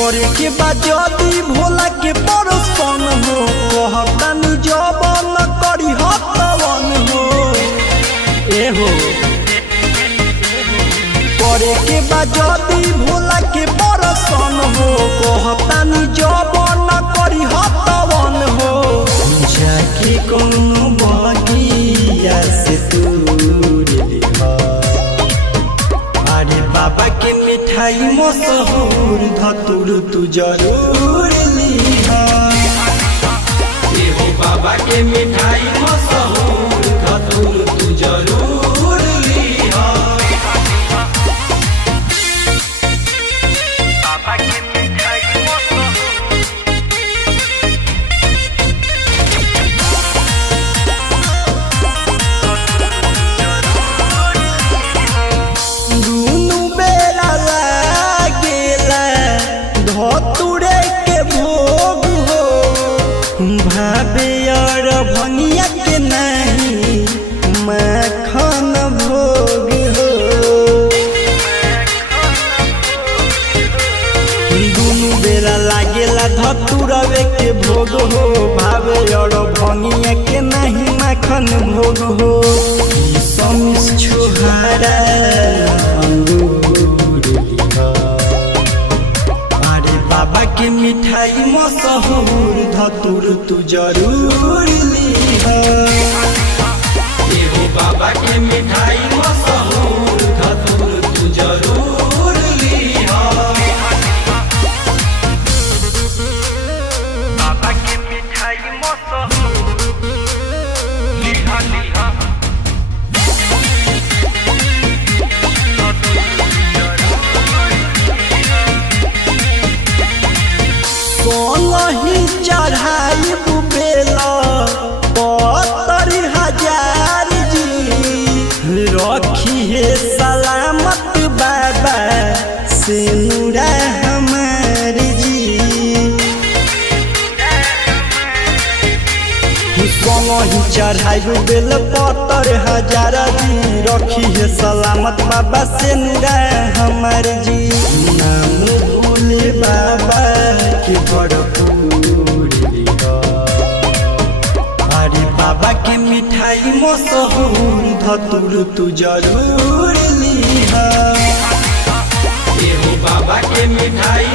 करे के बाद जदी भोला के परसन हो कहतानी जवन करी हतवन हो ए हो करे के बाद जदी भोला के परसन हो कहतानी जवन करी हतवन हो जाके कोनो बगिया से दूर लिहा अरे बाबा के मिठाई मशहूर धतूर तू जरूर लिहा बाबा के मिठाई मशहूर धतूर तू जरूर लिहा बाबा के मिठाई दुनु बेला लागेला धतूरे के भोग हो भाबे और भंगिया के नहीं मखन भोग हो दुनु बेला लागेला धतूरवे के भोग हो भाबे और भंगिया के नहीं मखन भोग हो समिस छुहारा अंगूर लिहा अरे बाबा के मिठाई मशहूर धतूर तू जरूर लिहा बाबा के मिठाई मशहूर धतूर तू जरूर लिहा बाबा के मिठाई मशहूर लिहा लिहा सोलही चढ़ाई बेला 70,000 जी रखी है सलामत बाबा से नूरा हमार जी सोलही चढ़ाई बेल 70,000 जी रखी है सलामत बाबा से नूरा हमार जी नाम भोले बाबा के भरपूर लिहा अरे बाबा के मिठाई मशहूर धतूर तू जरूर लिहा बाबा के मिठाई